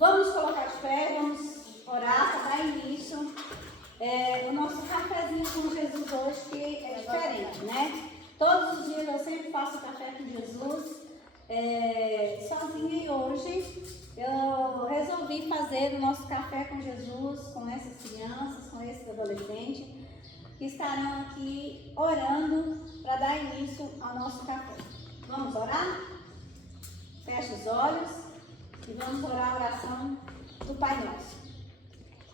Vamos colocar de pé, vamos orar para dar início. O nosso cafezinho com Jesus hoje que é diferente, né? Todos os dias eu sempre faço café com Jesus, sozinha, e hoje eu resolvi fazer o nosso café com Jesus, com essas crianças, com esses adolescentes que estarão aqui orando para dar início ao nosso café. Vamos orar? Feche os olhos e vamos orar a oração do Pai Nosso.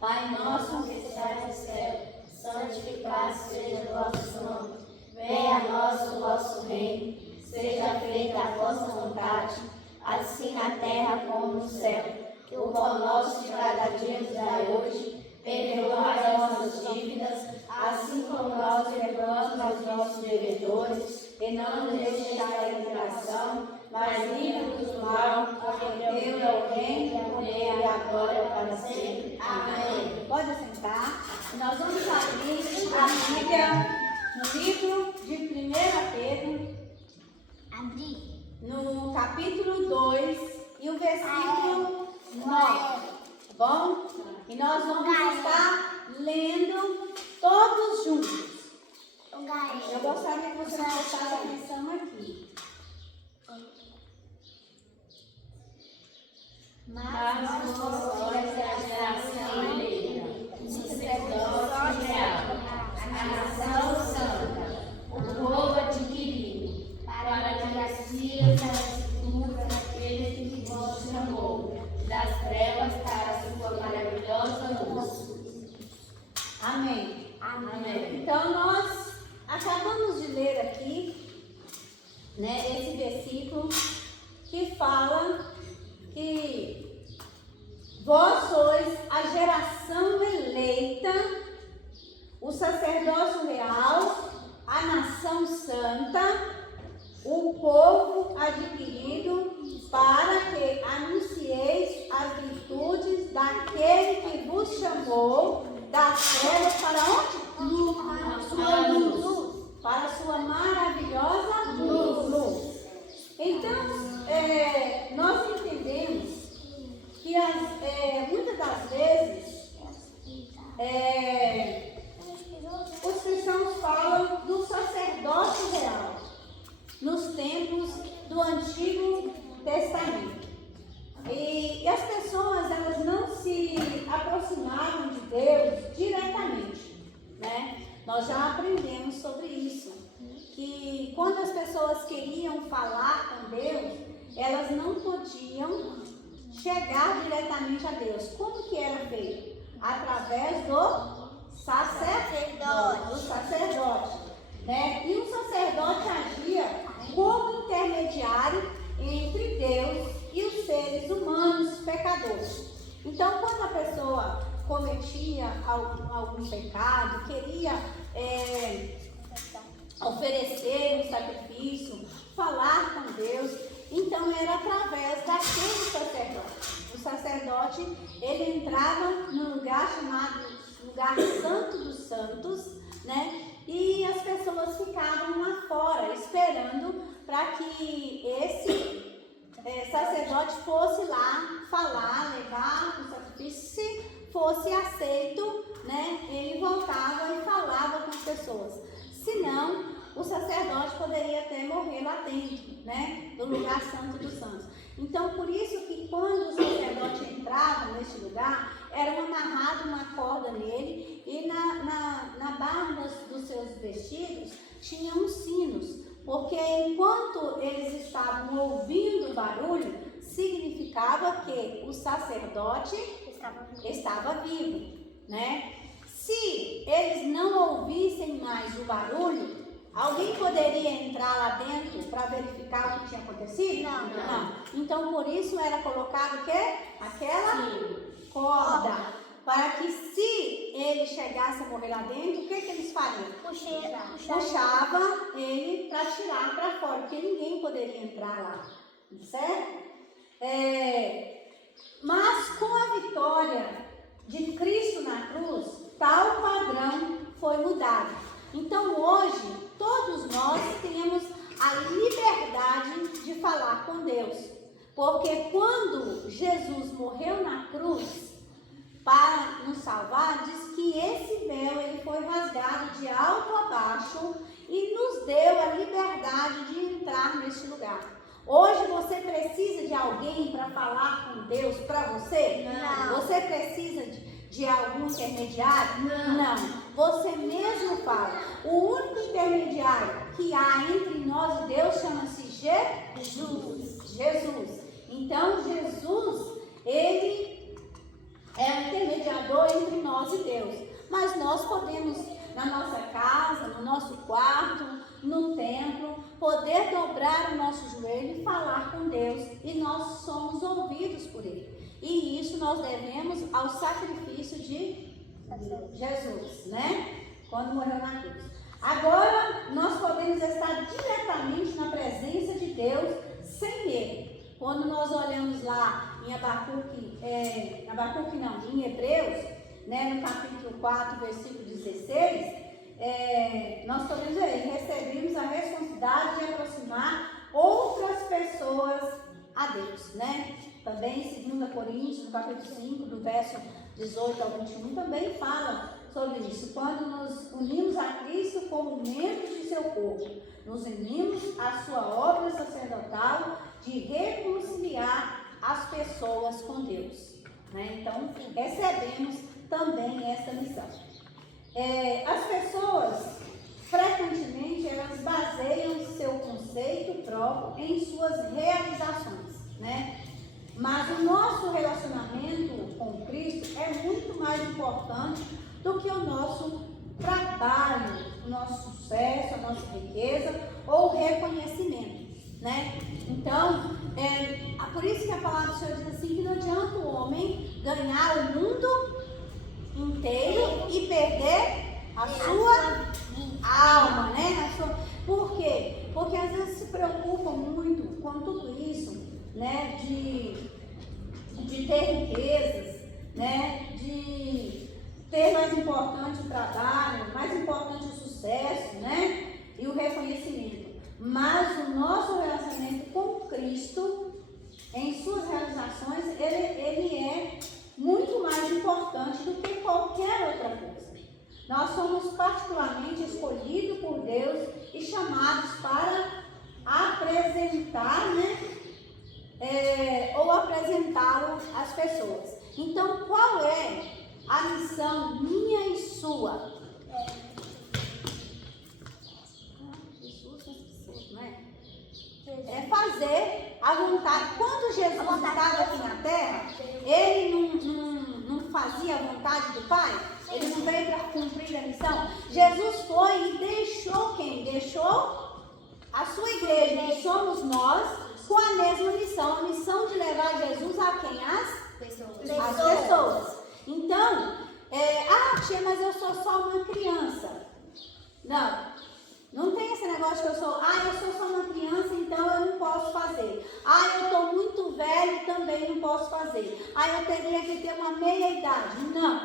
Pai nosso que estás no céu, santificado seja o vosso nome. Venha a nós o vosso reino, seja feita a vossa vontade, assim na terra como no céu. O pão nosso de cada dia nos dai hoje, perdoa as nossas dívidas, assim como nós perdoamos aos nossos devedores, e não nos deixes cair em tentação, mas livra-nos do mal, porque teu é o reino, o poder e a glória para sempre. Amém. Pode sentar. Nós vamos abrir a Bíblia no livro de 1 Pedro, no capítulo 2 e o versículo 9. Tá bom? E nós vamos estar lendo todos juntos. Eu gostaria que você prestasse atenção aqui. Mas vós é a geração eleita, o sacerdócio real, a nação santa, o povo adquirido, para que assistam as escrituras daquele que vos chamou, das trevas para a sua maravilhosa luz. Amém. Amém. Então nós acabamos de ler aqui, né, esse versículo que fala que vós sois a geração eleita, o sacerdócio real, a nação santa, o povo adquirido, para que anuncieis as virtudes daquele que vos chamou das trevas para onde? Para a luz. Para a sua maravilhosa luz. Então, nós entendemos que muitas das vezes os cristãos falam do sacerdócio real nos tempos do Antigo Testamento. E as pessoas, elas não se aproximaram de Deus diretamente, né? Nós já aprendemos sobre isso, que quando as pessoas queriam falar com Deus, elas não podiam chegar diretamente a Deus. Como que era feito? Através do sacerdote, né? E o sacerdote agia como intermediário entre Deus e os seres humanos pecadores. Então, quando a pessoa cometia algum pecado, queria oferecer um sacrifício, falar com Deus, então era através daquele sacerdote. O sacerdote, ele entrava no lugar chamado lugar santo dos santos, né? E as pessoas ficavam lá fora esperando para que esse sacerdote fosse lá falar, levar o sacrifício. Se fosse aceito, né, ele voltava e falava com as pessoas. Senão, o sacerdote poderia até morrer lá dentro, né, do lugar santo dos santos. Então, por isso que quando o sacerdote entrava nesse lugar, era amarrado uma corda nele e na barra dos seus vestidos tinha uns sinos, porque enquanto eles estavam ouvindo o barulho, significava que o sacerdote estava vivo, né? Se eles não ouvissem mais o barulho, alguém poderia entrar lá dentro para verificar o que tinha acontecido? Não. Então, por isso era colocado o quê? Aquela corda. Para que se ele chegasse a morrer lá dentro, o que eles fariam? Puxava ele para tirar para fora, porque ninguém poderia entrar lá. Certo? Mas com a vitória de Cristo na cruz, tal padrão foi mudado. Então hoje, todos nós temos a liberdade de falar com Deus. Porque quando Jesus morreu na nos salvar, diz que esse véu ele foi rasgado de alto a baixo e nos deu a liberdade de entrar neste lugar. Hoje você precisa de alguém para falar com Deus para você? Não. Você precisa de algum intermediário? Não. Você mesmo fala. O único intermediário que há entre nós e Deus chama-se Jesus. Então, Jesus, ele é o intermediador entre nós e Deus. Mas nós podemos, na nossa casa, no nosso quarto, no templo, poder dobrar o nosso joelho e falar com Deus. E nós somos ouvidos por Ele. E isso nós devemos ao sacrifício de Jesus, né? Quando morreu na cruz. Agora, nós podemos estar diretamente na presença de Deus sem medo. Quando nós olhamos lá em em Hebreus, né, no capítulo 4, versículo 16, nós podemos ver, recebemos a responsabilidade de aproximar outras pessoas a Deus, né? Também em 2 Coríntios, no capítulo 5, do verso 18 ao 21, também fala sobre isso. Quando nos unimos a Cristo como membros de seu corpo, nos unimos à sua obra sacerdotal de reconciliar as pessoas com Deus, né? Então, recebemos também esta missão. As pessoas, frequentemente, elas baseiam seu conceito próprio em suas realizações, né? Mas o nosso relacionamento com Cristo é muito mais importante do que o nosso trabalho, o nosso sucesso, a nossa riqueza ou reconhecimento, né? Então, por isso que a palavra do Senhor diz assim, que não adianta o homem ganhar o mundo inteiro e perder a sua alma, né? Por quê? Porque às vezes se preocupam muito com tudo isso, né? De ter riquezas, né? De ter mais importante o trabalho, mais importante o sucesso, né? E o reconhecimento. Mas o nosso relacionamento com Cristo, em suas realizações, ele é muito mais importante do que qualquer outra coisa. Nós somos particularmente escolhidos por Deus e chamados para apresentar, né? Ou apresentá-lo às pessoas. Então, qual é a missão minha e sua? É fazer a vontade. Quando Jesus estava aqui na terra, ele não fazia a vontade do Pai? Ele não veio para cumprir a missão? Jesus foi e deixou quem? Deixou a sua igreja, que somos nós, com a mesma missão. A missão de levar Jesus a quem? As pessoas. Então, tia, mas eu sou só uma criança. Não tem esse negócio que eu sou só uma criança, então eu não posso fazer. Eu estou muito velho, também não posso fazer. Eu teria que ter uma meia idade. Não.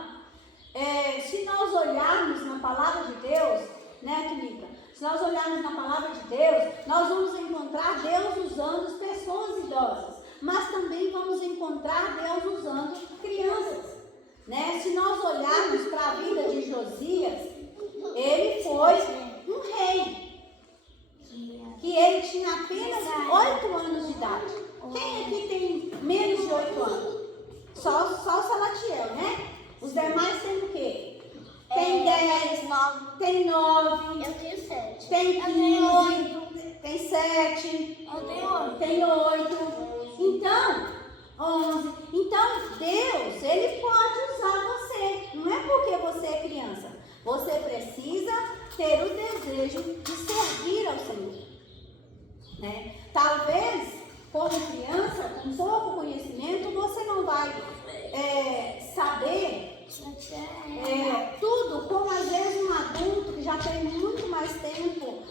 Se nós olharmos na palavra de Deus, né, Tunica? Se nós olharmos na palavra de Deus, nós vamos encontrar Deus usando pessoas idosas, mas também vamos encontrar Deus usando crianças, né? Se nós olharmos para a vida de Josias, ele foi um rei, que ele tinha apenas 8 anos de idade. Quem aqui tem menos de 8 anos? Só o Salatiel, né? Os demais têm o quê? Tem 10, 9. Tem 9. Eu tenho 7. Tem 15. Tem 7. Eu tenho 8. Tem 8. Então, 11. Então, Deus, ele pode usar você. Não é porque você é criança. Você precisa ter o desejo de servir ao Senhor, né? Talvez, como criança, com pouco conhecimento, você não vai saber tudo, como às vezes um adulto que já tem muito mais tempo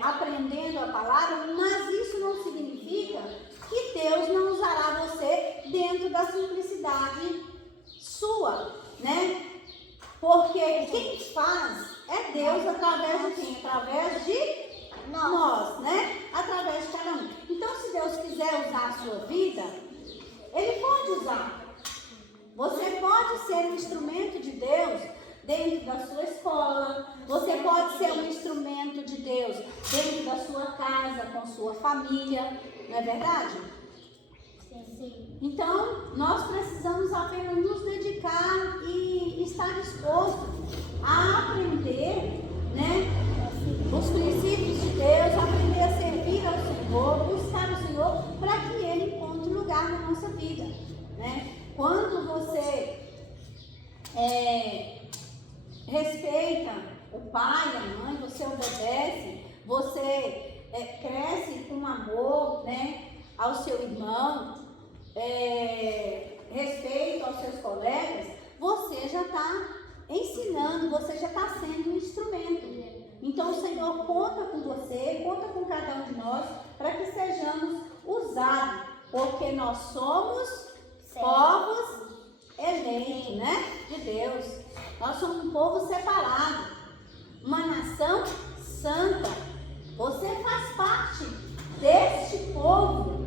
aprendendo a palavra, mas isso não significa que Deus não usará você dentro da simplicidade sua, né? Porque quem faz é Deus através de quem? Através de nós, né? Através de cada um. Então, se Deus quiser usar a sua vida, Ele pode usar. Você pode pode ser um instrumento de Deus dentro da sua escola, você pode ser um instrumento de Deus dentro da sua casa, com sua família, não é verdade? Sim. Então, nós precisamos apenas nos dedicar e estar disposto a aprender, né, os princípios de Deus, aprender a servir ao Senhor, buscar o Senhor, para que Ele encontre lugar na nossa vida, né? Quando você respeita o pai, a mãe, você obedece, você cresce com amor, né, ao seu irmão, respeito aos seus colegas, você já está ensinando, você já está sendo um instrumento. Então o Senhor conta com você, conta com cada um de nós, para que sejamos usados, porque nós somos povos eleitos, né, de Deus. Nós somos um povo separado, uma nação santa. Você faz parte deste povo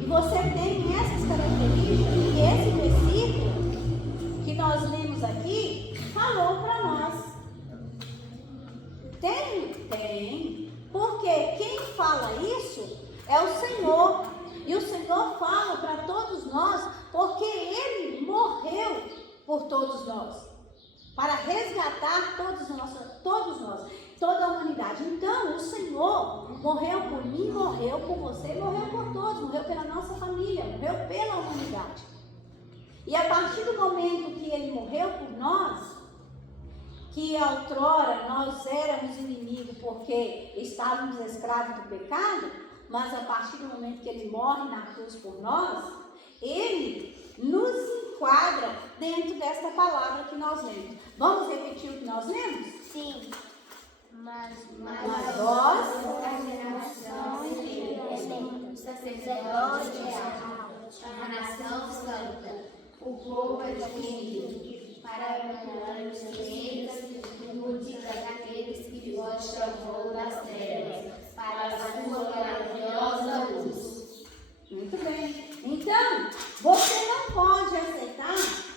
e você tem essas características que esse versículo que nós lemos aqui falou para nós. Tem, porque quem fala isso é o Senhor, e o Senhor fala para todos nós, porque Ele morreu por todos nós, para resgatar todos nós, toda a humanidade. Então o Senhor morreu por mim, morreu por você, morreu por todos, morreu pela nossa família, morreu pela humanidade. E a partir do momento que Ele morreu por nós, que outrora nós éramos inimigos porque estávamos escravos do pecado, mas a partir do momento que Ele morre na cruz por nós, Ele nos enquadra dentro desta palavra que nós lemos. Vamos repetir o que nós lemos? Sim. Mas vós, a geração eleita, sacerdote real, a nação santa, o povo adquirido, para guardar os segredos e múltiplas daqueles que vós chamou das trevas, para a sua maravilhosa luz. Muito bem. Então, você não pode aceitar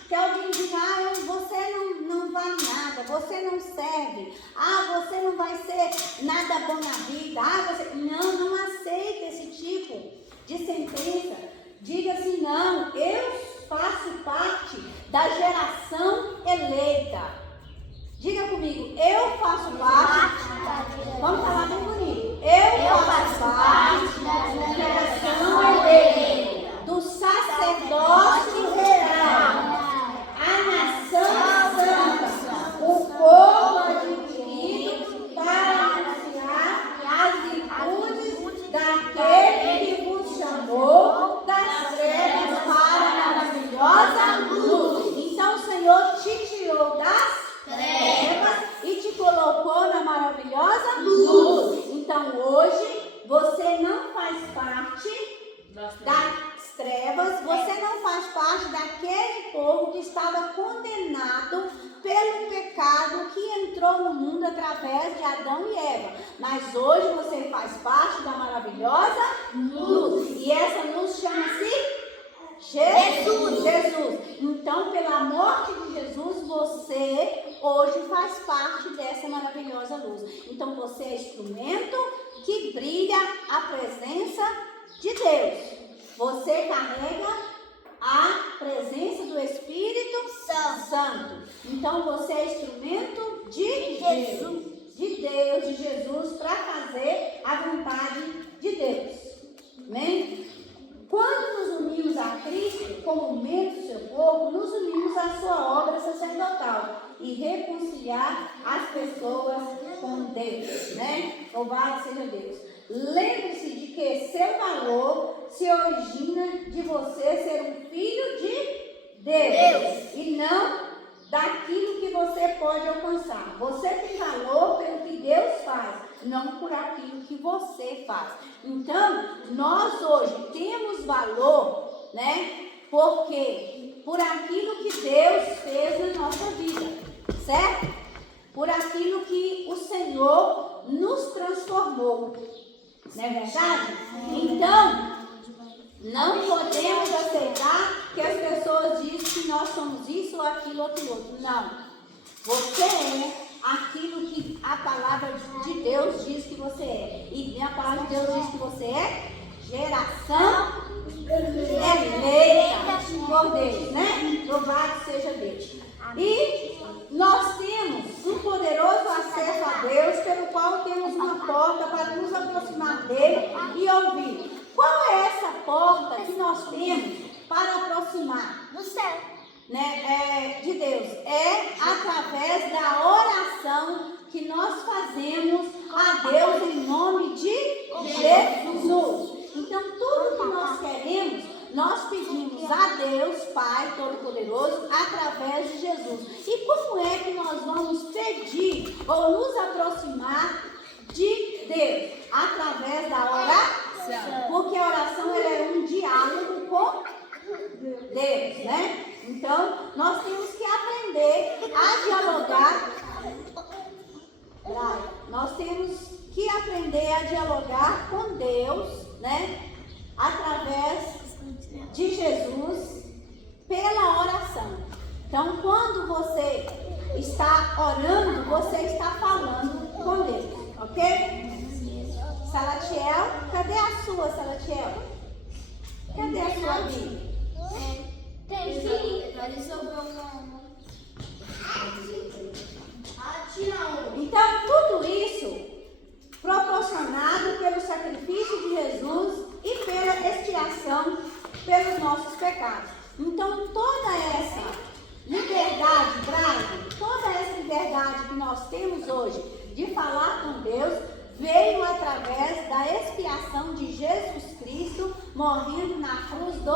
que alguém diga, você não vale nada, você não serve, você não vai ser nada bom na vida, Não aceita esse tipo de sentença. Diga assim, não, eu faço parte da geração eleita. Diga comigo, eu faço parte. Vamos falar bem bonito. Eu faço parte da geração eleita, do sacerdócio real, a nação santa, o povo adquirido para anunciar as virtudes daquele que vos chamou das trevas para a maravilhosa luz. Então o Senhor te tirou das trevas e te colocou na maravilhosa luz. Então hoje você não faz parte das trevas, você não faz parte daquele povo que estava condenado pelo pecado que entrou no mundo através de Adão e Eva. Mas hoje você faz parte da maravilhosa luz. E essa luz chama-se Jesus. Então, pela morte de Jesus, você hoje faz parte dessa maravilhosa luz. Então, você é instrumento que brilha a presença de Deus. Você carrega a presença do Espírito Santo. Então, você é instrumento de Jesus, de Jesus, para fazer a vontade de Deus. Amém? Quando nos unimos a Cristo como membros do seu corpo, nos unimos à sua obra sacerdotal e reconciliar as pessoas com Deus, né? Louvado seja Deus. Lembre-se de que seu valor se origina de você ser um filho de Deus e não daquilo que você pode alcançar. Você tem valor pelo que Deus faz, não por aquilo que você faz. Então, nós hoje temos valor, né? Porque por aquilo que Deus fez na nossa vida, certo? Por aquilo que o Senhor nos transformou. Não é verdade? Então, não podemos aceitar que as pessoas dizem que nós somos isso ou outro e outro. Não. Você é aquilo que a palavra de Deus diz que você é. E a palavra de Deus diz que você é geração eleita por Deus, né? Louvado seja Deus. E nós temos um poderoso acesso a Deus, pelo qual temos uma porta para nos aproximar dele e ouvir. Qual é essa porta que nós temos para aproximar Do céu. de Deus? É através da oração que nós fazemos a Deus em nome de Jesus. Então, tudo que nós queremos, nós pedimos a Deus, Pai Todo-Poderoso, através de Jesus. E como é que nós vamos pedir ou nos aproximar de Deus? Através da oração. Porque a oração ela é um diálogo com Deus, né? Então, nós temos que aprender a dialogar. Nós temos que aprender a dialogar com Deus, né? Através de Jesus, pela oração. Então, quando você está orando, você está falando com Deus, ok? Salatiel, cadê a sua, Salatiel? Cadê a sua Bíblia? Tem sim. Pode sobrar um nome. Então, tudo isso proporcionado pelo sacrifício de Jesus e pela expiação pelos nossos pecados. Então, toda essa liberdade, Brian, toda essa liberdade que nós temos hoje de falar com Deus, veio através da expiação de Jesus Cristo morrendo na cruz do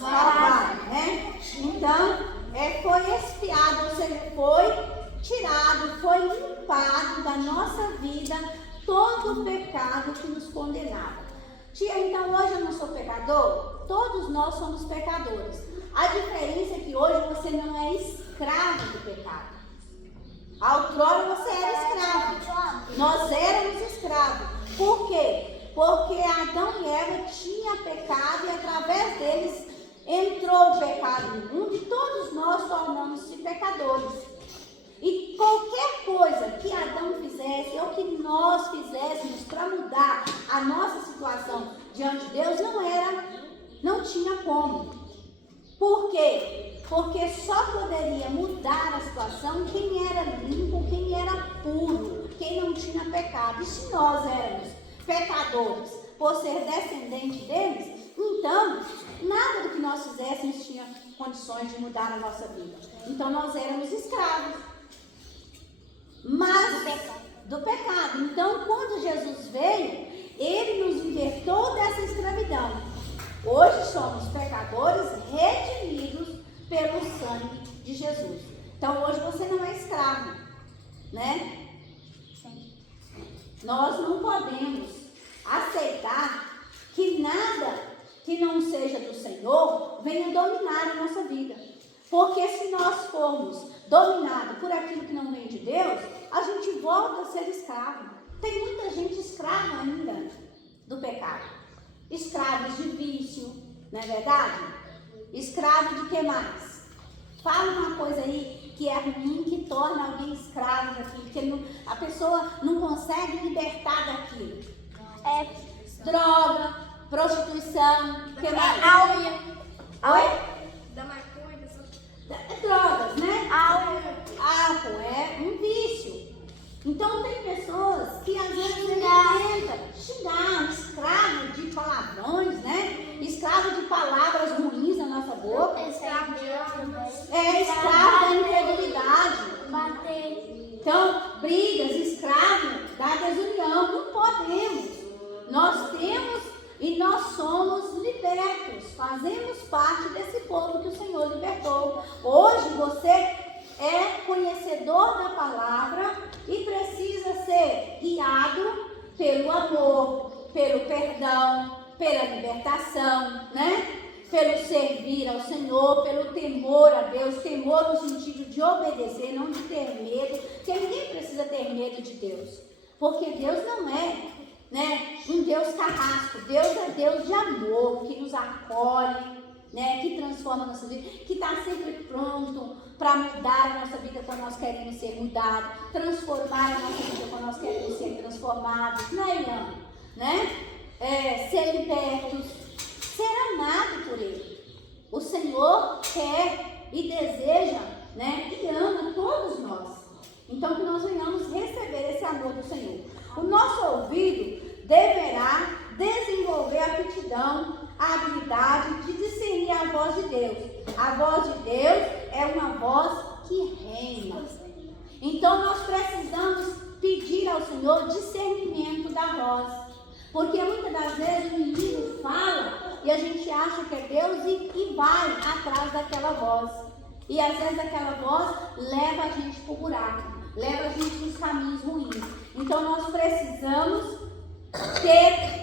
Calvário, né? Então, foi expiado, ou seja, foi tirado, foi limpado da nossa vida todo o pecado que nos condenava. Tia, então hoje eu não sou pecador? Todos nós somos pecadores. A diferença é que hoje você não é escravo do pecado. Outrora você era escravo. Nós éramos escravos. Por quê? Porque Adão e Eva tinham pecado e através deles entrou o pecado no mundo e todos nós tornamos-se pecadores. E qualquer coisa que Adão fizesse ou que nós fizéssemos para mudar a nossa situação diante de Deus não tinha como. Por quê? Porque só poderia mudar a situação quem era limpo, quem era puro, quem não tinha pecado. E se nós éramos pecadores por ser descendente deles, então nada do que nós fizéssemos tinha condições de mudar a nossa vida. Então nós éramos escravos. Mas do pecado. Então, quando Jesus veio, ele nos libertou dessa escravidão. Hoje somos pecadores redimidos pelo sangue de Jesus. Então, hoje você não é escravo, né? Nós não podemos aceitar que nada que não seja do Senhor venha dominar a nossa vida. Porque se nós formos dominados por aquilo que não vem de Deus, a gente volta a ser escravo. Tem muita gente escrava ainda do pecado. Escravos de vício, não é verdade? Escravo de que mais? Fala uma coisa aí que é ruim, que torna alguém escravo daquilo, que a pessoa não consegue libertar daquilo. Droga, prostituição, que mais? Oi? Drogas, né? Álcool é um vício. Então tem pessoas que às vezes tentam xingar, escravo de palavrões, né? Escravo de palavras ruins na nossa boca. Escravo da incredulidade. Então, brigas, escravo da desunião. Não podemos. Nós temos e nós somos libertos, fazemos parte desse povo que o Senhor libertou. Hoje você é conhecedor da palavra e precisa ser guiado pelo amor, pelo perdão, pela libertação, né? Pelo servir ao Senhor, pelo temor a Deus, temor no sentido de obedecer, não de ter medo, porque ninguém precisa ter medo de Deus, porque Deus não é um Deus carrasco. Deus é Deus de amor, que nos acolhe, né, que transforma a nossa vida, que está sempre pronto para mudar a nossa vida quando nós queremos ser mudados, transformar a nossa vida quando nós queremos ser transformados, né, Ian? Né? Ser libertos, ser amado por Ele. O Senhor quer e deseja, né, e ama todos nós. Então, que nós venhamos receber esse amor do Senhor. O nosso ouvido deverá desenvolver a aptidão, a habilidade de discernir a voz de Deus. A voz de Deus é uma voz que reina. Então, nós precisamos pedir ao Senhor discernimento da voz. Porque muitas das vezes o inimigo fala e a gente acha que é Deus e vai atrás daquela voz. E às vezes aquela voz leva a gente para o buraco, leva a gente para os caminhos ruins. Então nós precisamos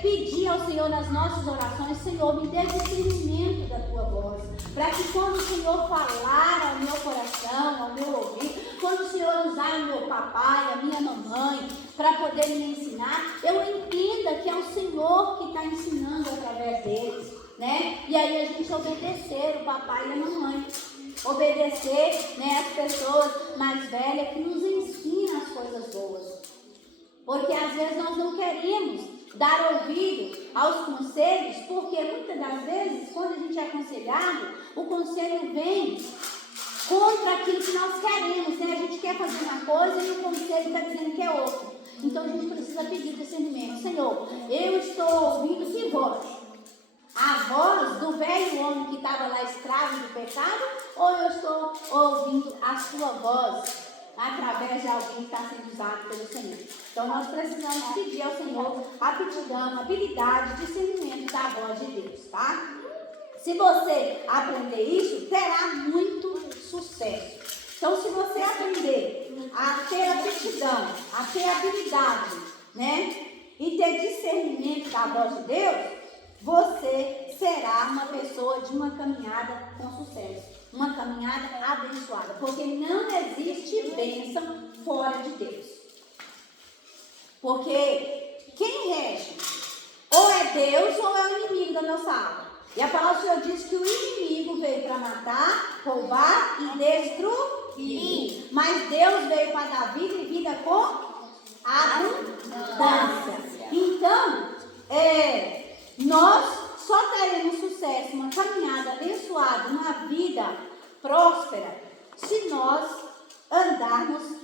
pedir ao Senhor nas nossas orações: Senhor, me dê discernimento da tua voz, para que quando o Senhor falar ao meu coração, ao meu ouvido, quando o Senhor usar o meu papai, a minha mamãe, para poder me ensinar, eu entenda que é o Senhor que está ensinando através deles, né? E aí a gente obedecer o papai e a mamãe, obedecer, né, as pessoas mais velhas que nos ensinam as coisas boas. Porque às vezes nós não queremos dar ouvido aos conselhos, porque muitas das vezes, quando a gente é aconselhado, o conselho vem contra aquilo que nós queremos, né? A gente quer fazer uma coisa e o conselho está dizendo que é outra. Então a gente precisa pedir discernimento. Senhor, eu estou ouvindo que voz? A voz do velho homem que estava lá escravo do pecado, ou eu estou ouvindo a sua voz através de alguém que está sendo usado pelo Senhor? Então nós precisamos pedir ao Senhor aptidão, habilidade, discernimento da voz de Deus, tá? Se você aprender isso, terá muito sucesso. Então, se você aprender a ter aptidão, a ter habilidade, né, e ter discernimento da voz de Deus, você será uma pessoa de uma caminhada com sucesso, uma caminhada abençoada, porque não existe bênção fora de Deus. Porque quem rege ou é Deus ou é o inimigo da nossa alma. E a palavra do Senhor diz que o inimigo veio para matar, roubar e destruir. Mas Deus veio para dar vida e vida com abundância. Então, nós só teremos sucesso, uma caminhada abençoada, uma vida próspera, se nós andarmos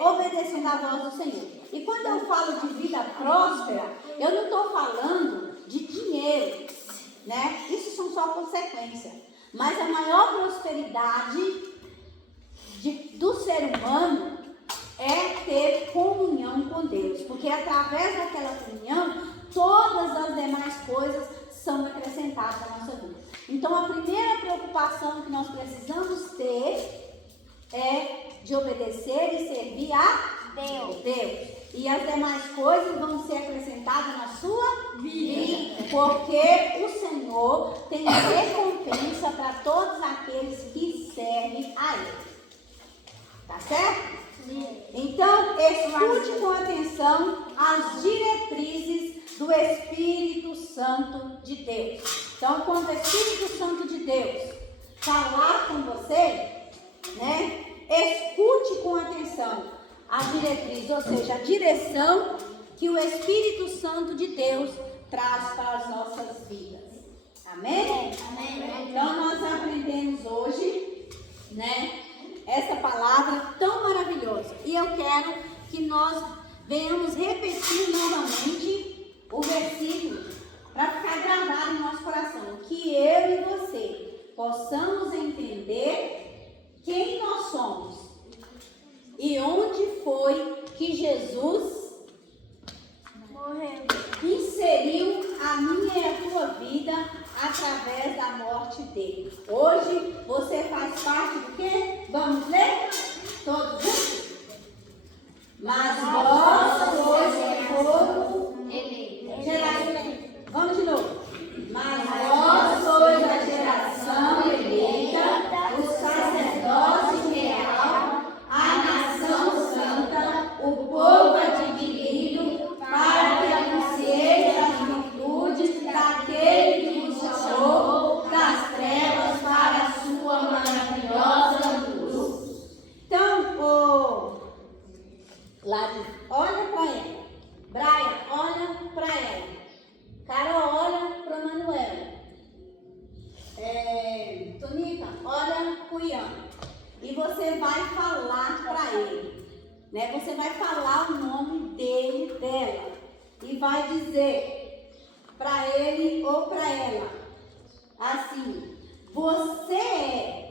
obedecendo a voz do Senhor. E quando eu falo de vida próspera, eu não estou falando de dinheiro, né? Isso são só consequências. Mas a maior prosperidade do ser humano é ter comunhão com Deus. Porque através daquela comunhão, todas as demais coisas são acrescentadas à nossa vida. Então a primeira preocupação que nós precisamos ter é de obedecer e servir a Deus. E as demais coisas vão ser acrescentadas na sua vida. Porque o Senhor tem recompensa para todos aqueles que servem a Ele. Tá certo? Então, escute com atenção as diretrizes do Espírito Santo de Deus. Então, quando o Espírito Santo de Deus falar com você, né, escute com atenção as diretrizes, ou seja, a direção que o Espírito Santo de Deus traz para as nossas vidas. Amém? Amém. Então, nós aprendemos hoje, né, essa palavra tão maravilhosa. E eu quero que nós venhamos repetir novamente o versículo para ficar gravado em nosso coração. Que eu e você possamos entender quem nós somos e onde foi que Jesus morreu, inseriu a minha e a tua vida através da morte dele. Hoje você faz parte do quê? Vamos ler? Todos juntos? Mas vós hoje foram eleitos. Vamos de novo. Mas vós sois a geração eleita, o sacerdócio real, a nação santa, o povo adquirido, para que anuncieis as virtudes daquele que vos chamou o Ian e você vai falar para ele, né? Você vai falar o nome dele, dela, e vai dizer para ele ou para ela, assim, você é.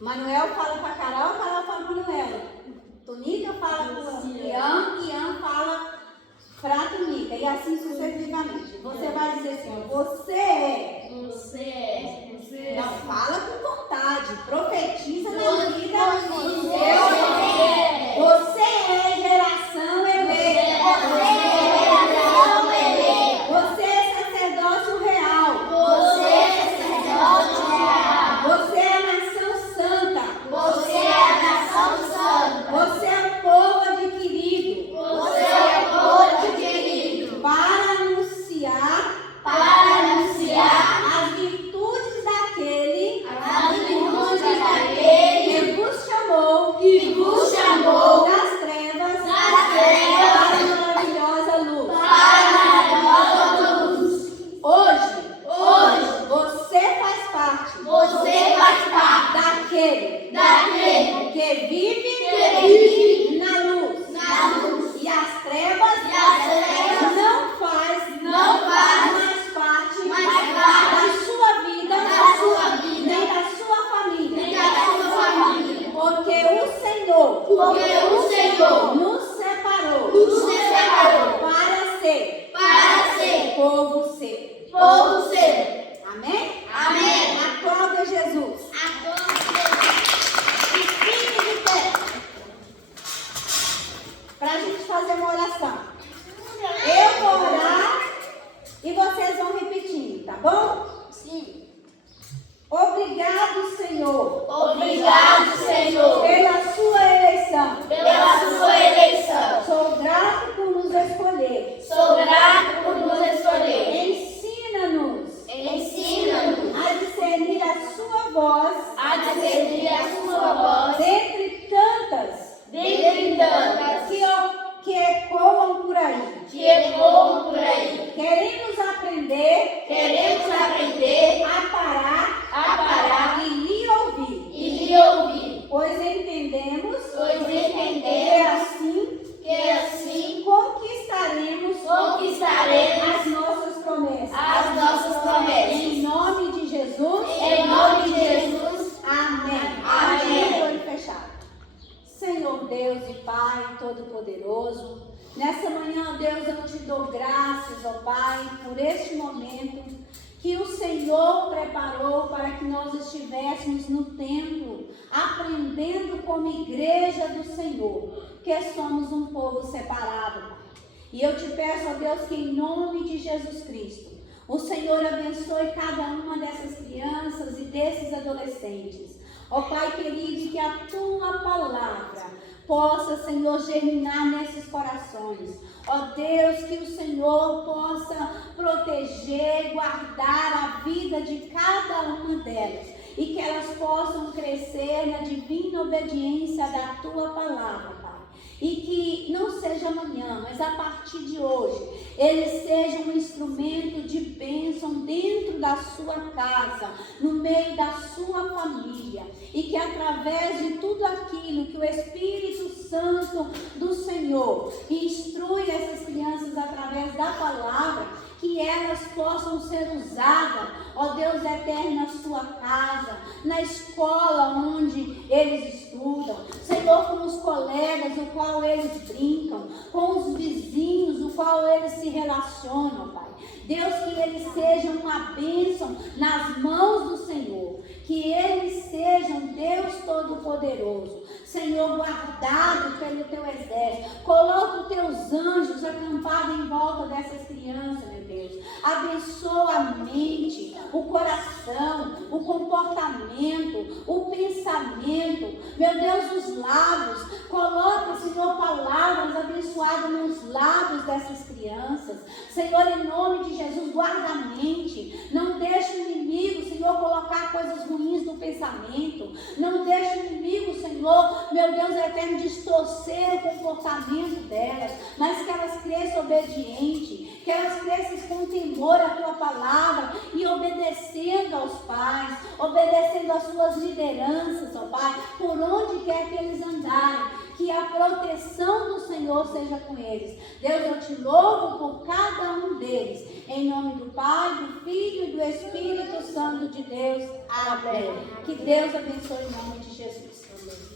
Manuel fala para Carol, Carol fala para Manuela. Tonica fala para Ian, Ian fala para Tonica, e assim sucessivamente. Você vai dizer assim, ó, você é. Você é. Não, fala com vontade, profetiza na vida do seu. Você é geração eleita. Você é sacerdócio real. Você é nação santa. Você é o povo adquirido. Para anunciar as virtudes daquele que vos chamou das trevas para a maravilhosa luz. Hoje você faz parte daquele que vive na luz. E as trevas não faz mais parte da sua vida, nem da sua família. Porque o Senhor nos separou para ser povo seu. Amém? Aplauda Jesus. E fique de pé para a gente fazer uma oração. Eu vou orar e vocês vão repetindo, tá bom? Sim. Obrigado, Senhor. Senhor, Pela sua eleição. Sou grato por nos escolher. Ensina-nos a discernir a sua voz dentre tantas que ecoam por aí. Queremos aprender a parar e lhe ouvir. Pois entendemos que assim conquistaremos as nossas promessas. Em nome de Jesus. Amém. Olho fechado. Senhor Deus e Pai Todo-Poderoso, nessa manhã, ó Deus, eu te dou graças, ó Pai, por este momento que o Senhor preparou para que nós estivéssemos no templo, aprendendo como igreja do Senhor, que somos um povo separado, Pai. E eu te peço, ó Deus, que em nome de Jesus Cristo, o Senhor abençoe cada uma dessas crianças e desses adolescentes. Ó Pai querido, que a tua palavra possa, Senhor, germinar nesses corações. Ó Deus, que o Senhor possa proteger, guardar a vida de cada uma delas. E que elas possam crescer na divina obediência da tua palavra, Pai. E que não seja amanhã, mas a partir de hoje, eles sejam um instrumento de bênção dentro da sua casa, no meio da sua família. E que através de tudo aquilo que o Espírito Santo do Senhor instrui essas crianças através da palavra, que elas possam ser usadas, ó Deus eterno, na sua casa, na escola onde eles estudam, Senhor, com os colegas, o qual eles brincam, com os vizinhos, o qual eles se relacionam, Pai. Deus, que eles sejam uma bênção nas mãos do Senhor, que eles sejam Deus Todo-Poderoso, Senhor, guardado pelo teu exército. Coloca os teus anjos acampados em volta dessas crianças, meu Deus. Abençoa a mente, o coração, o comportamento, o pensamento, meu Deus, os lábios. Coloca, Senhor, palavras abençoadas nos lábios dessas crianças. Senhor, em nome de Jesus, guarda a mente. Não deixe o inimigo, Senhor, colocar coisas ruins no pensamento. Não deixe o inimigo, Senhor, meu Deus eterno, distorcer o comportamento delas, mas que elas cresçam obedientes. que elas cresçam com temor à tua palavra e obedecendo aos pais, obedecendo às suas lideranças, ó Pai, por onde quer que eles andarem. Que a proteção do Senhor seja com eles. Deus, eu te louvo por cada um deles. Em nome do Pai, do Filho e do Espírito Santo de Deus. Amém. Que Deus abençoe em nome de Jesus.